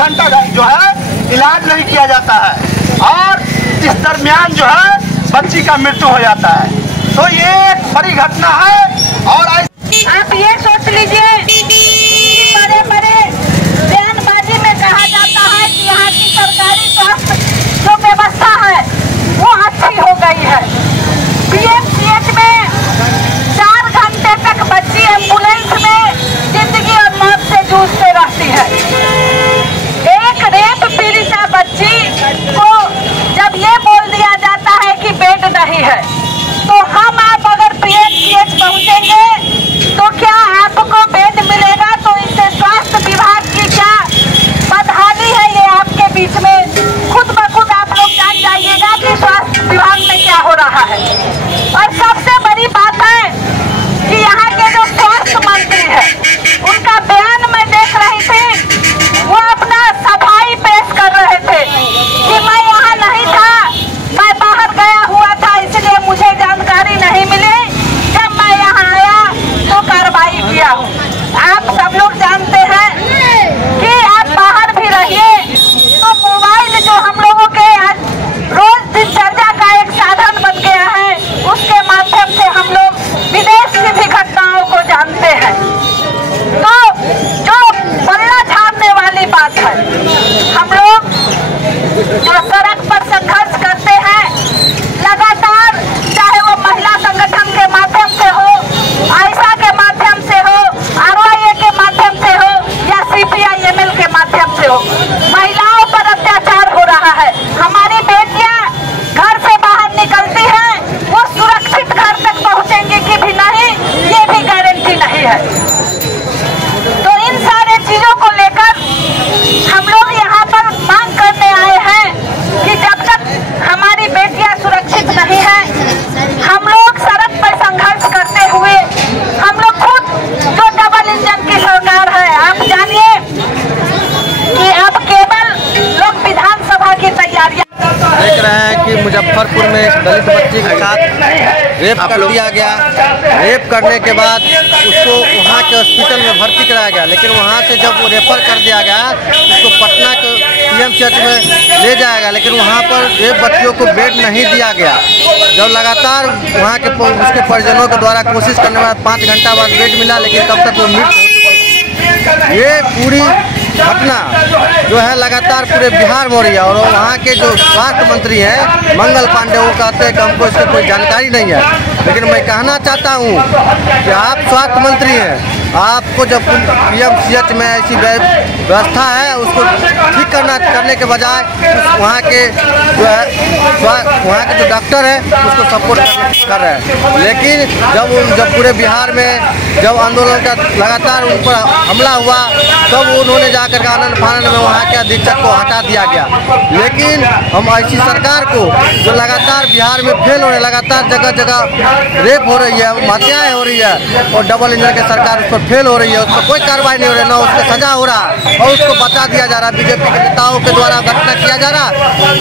घंटा जो है इलाज नहीं किया जाता है और इस दरमियान जो है बच्ची का मृत्यु हो जाता है। तो ये एक बड़ी घटना है। और आप ये सोच लीजिए कि बड़े बड़े बयानबाजी में कहा जाता है कि यहाँ की सरकारी स्वास्थ्य जो व्यवस्था है वो अच्छी हो गई है। पीएमसीएच में 4 घंटे तक बच्ची एम्बुलेंस में जिंदगी और मौत से जूझते रहती है। एक रेप पीड़िता बच्ची को जब ये बोल दिया जाता है कि बेड नहीं है, तो हम आप अगर पीएमसीएच पहुँचेंगे तो क्या आपको बेड मिलेगा? तो इससे स्वास्थ्य विभाग की क्या बदहाली है ये आपके बीच में खुद ब खुद आप लोग जान जाइएगा कि स्वास्थ्य विभाग में क्या हो रहा है। और सबसे बड़ी बात है कि यहाँ के जो स्वास्थ्य मंत्री है उनका बयान मैं देख रही थी, वो अपना सफाई पेश कर रहे थे कि मैं यहाँ नहीं था, मैं बाहर गया हुआ था, इसलिए मुझे जानकारी नहीं मिली, जब मैं यहाँ आया तो कार्रवाई किया हूँ। आप सब लोग जानते हैं कि आप बाहर भी रहिए तो मोबाइल जो हम लोगों के आज रोज दिनचर्या का एक साधन बन गया है, उसके माध्यम से हम लोग विदेश की भी घटनाओं को जानते हैं। तो जो बल्ला झाड़ने वाली बात है, हम लोग जो सड़क पर संघर्ष करते हैं लगातार, चाहे वो महिला संगठन के माध्यम से हो, आयशा के माध्यम से हो, RYA के माध्यम से हो या CPIML के माध्यम से हो, महिलाओं पर अत्याचार हो रहा है। हमारी बेटियां घर से बाहर निकलती हैं, वो सुरक्षित घर तक पहुंचेंगी कि भी नहीं, ये भी गारंटी नहीं है। तो इन सारे चीजों को लेकर हम लोग यहाँ पर मांग करने आए हैं कि जब तक हमारी बेटियां सुरक्षित नहीं है, हम लोग सड़क पर संघर्ष करते हुए, हम लोग खुद जो डबल इंजन की सरकार है, आप जानिए कि अब केवल लोग विधानसभा की तैयारियां देख रहे हैं कि मुजफ्फरपुर में इस दलित बच्ची के साथ रेप कर दिया गया। रेप करने के बाद उसको वहाँ के हॉस्पिटल में भर्ती कराया गया, लेकिन वहाँ से जब वो रेफर कर दिया गया उसको पटना के पीएमसीएच में ले जाया गया, लेकिन वहाँ पर रेप बच्चियों को बेड नहीं दिया गया। जब लगातार वहाँ के उसके परिजनों के द्वारा कोशिश करने के बाद 5 घंटा बाद बेड मिला, लेकिन तब तक वो मृत हो चुकी। ये पूरी घटना जो है लगातार पूरे बिहार में हो रही है। और वहाँ के जो स्वास्थ्य मंत्री हैं मंगल पांडे, वो कहते हैं कि हमको इससे कोई जानकारी नहीं है। लेकिन मैं कहना चाहता हूँ कि आप स्वास्थ्य मंत्री हैं, आपको जब पीएमसीएच में ऐसी व्यवस्था है उसको ठीक करने के बजाय वहाँ के जो है वहाँ के जो डॉक्टर हैं उसको सपोर्ट कर रहे हैं। लेकिन जब पूरे बिहार में जब आंदोलन का लगातार उन पर हमला हुआ, तब उन्होंने जाकर आनंद फानंद में वहाँ के अधीक्षक को हटा दिया गया। लेकिन हम ऐसी सरकार को जो लगातार बिहार में फेल हो रही है, लगातार जगह जगह रेप हो रही है, हत्याएं हो रही है और डबल इंजन की सरकार उस पर फेल हो रही है, उस पर कोई कार्रवाई नहीं हो रही है, ना उसको सजा हो रहा है और उसको बचा दिया जा रहा है। बीजेपी के नेताओं के द्वारा घटना किया जा रहा है,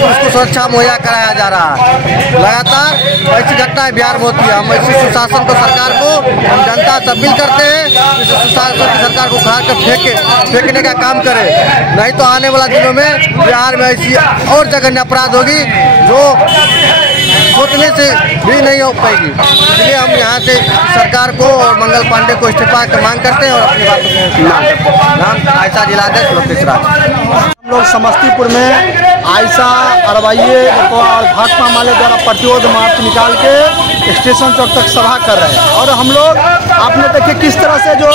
उसको सुरक्षा मुहैया कराया जा रहा है। लगातार ऐसी घटनाएं बिहार में होती है। हम ऐसी सुशासन को, सरकार को, हम जनता से अपील करते हैं इस सुशासन की सरकार को उखाड़ कर फेंकने का काम करे, नहीं तो आने वाला दिनों में बिहार में ऐसी और जघन्य अपराध होगी जो सोचने से भी नहीं हो पाएगी। इसलिए हम यहाँ से सरकार को और मंगल पांडे को इस्तीफा की मांग करते हैं और अपनी बातों को मांग करते हैं। नाम आयशा जिलाध्यक्ष लोकेश राज। हम लोग समस्तीपुर में आयशा RYA और भाकपा माले द्वारा प्रतिरोध मार्च निकाल के स्टेशन चौक तक सभा कर रहे हैं। और हम लोग आपने देखे किस तरह से जो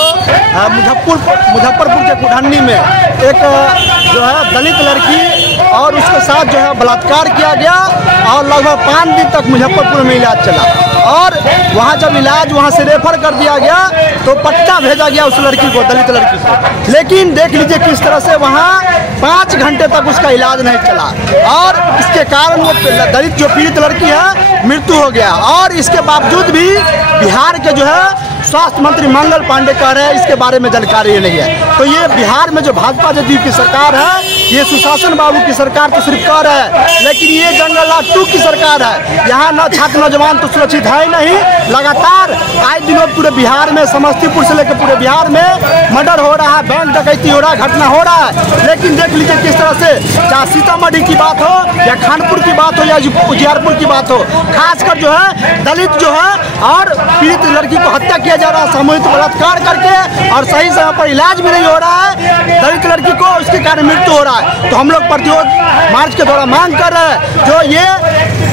मुजफ्फरपुर के कुढ़न्नी में एक जो है दलित लड़की और उसके साथ जो है बलात्कार किया गया और लगभग 5 दिन तक मुजफ्फरपुर में इलाज चला और वहाँ जब इलाज वहाँ से रेफर कर दिया गया तो पटना भेजा गया उस लड़की को, दलित लड़की को। लेकिन देख लीजिए किस तरह से वहाँ 5 घंटे तक उसका इलाज नहीं चला और इसके कारण वो दलित जो पीड़ित लड़की है मृत्यु हो गया। और इसके बावजूद भी बिहार के जो है स्वास्थ्य मंत्री मंगल पांडे कह रहे हैं इसके बारे में जानकारी नहीं है। तो ये बिहार में जो भाजपा जदयू की सरकार है, ये सुशासन बाबू की सरकार तो सिर्फ कह रहा है, लेकिन ये जंगल राज 2 की सरकार है। यहाँ न छात्र नौजवान तो सुरक्षित है ही नहीं, लगातार आए दिनों पूरे बिहार में, समस्तीपुर से लेकर पूरे बिहार में मर्डर हो रहा है, बैंक डकैती हो रहा है, घटना हो रहा है। लेकिन देख लीजिए किस तरह से, चाहे सीतामढ़ी की बात हो या खानपुर की बात हो या उजियारपुर की बात हो, खासकर जो है दलित जो है और पीड़ित लड़की को हत्या किया जा रहा है सामूहिक बलात्कार करके, और सही समय पर इलाज भी नहीं हो रहा है दलित लड़की को, उसके कारण मृत्यु हो रहा है। तो हम लोग प्रतिरोध मार्च के द्वारा मांग कर रहे हैं जो ये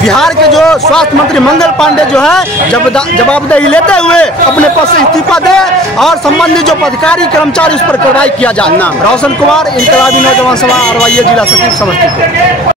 बिहार के जो स्वास्थ्य मंत्री मंगल पांडे जो है जवाबदेही लेते हुए अपने पद से इस्तीफा दे और संबंधित जो अधिकारी कर्मचारी उस पर कार्रवाई किया जाए। रोशन कुमार, इनकलाबी नौजवान सभा अरवैया, जिला सचिव समस्तीपुर।